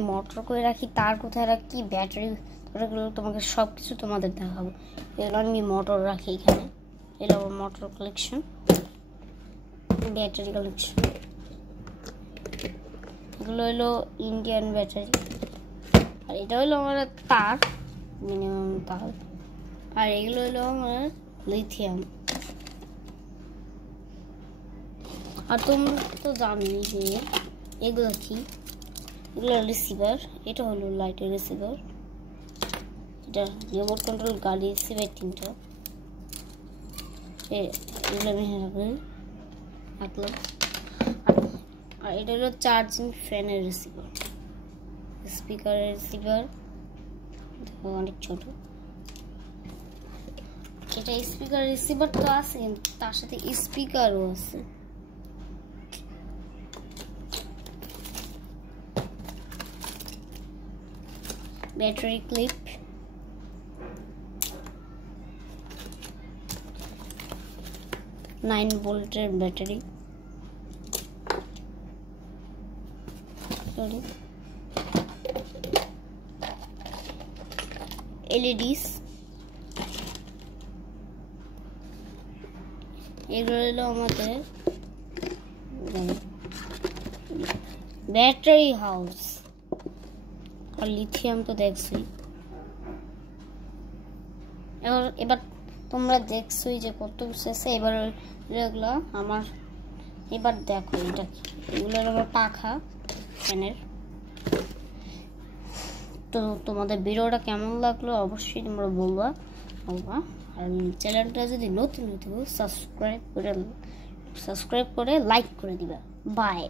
Motor করে রাখি, তার কোথায় রাখি, ব্যাটারি তোমাকে সব কিছু তোমাদের দেখাবো। এগুলো আমি মোটর রাখি এখানে। এগুলো আমার মোটর কালেকশন, ব্যাটারি কালেকশন। এগুলো হলো ইন্ডিয়ান ব্যাটারি, আর এটা হলো আমার তার, মিনিমাম তার। আর এগুলো হলো আমার লিথিয়াম। আর তোমরা তো জানোই যে এগুলো কি, এগুলো রিসিভার। এটা হলো লাইটের রিসিভার, এটা রিমোট কন্ট্রোল গাড়ি রিসিভার তিনটা। এগুলো আমি রাখলাম। আর এটা হলো চার্জিং ফ্যানের রিসিভার, স্পিকারের রিসিভার, অনেক ছোট। এটা স্পিকার রিসিভার তো আছে, তার সাথে স্পিকারও আছে। ব্যাটারি ক্লিপ, 9 ভোল্টের ব্যাটারি, এলইডিস। এগুলো হলো আমাদের ব্যাটারি হাউস। আর লিথিয়াম তো দেখছোই। এবার তোমরা দেখছোই যে কত কিছু আছে। এবার এগুলো আমার, এবার দেখো এটা কি, এগুলো আমার পাখা ফ্যানের। তো তোমাদের ভিডিওটা কেমন লাগলো অবশ্যই তোমরা বলবা। আর চ্যানেলটা যদি নতুন সাবস্ক্রাইব করে লাইক করে দিবা। বাই।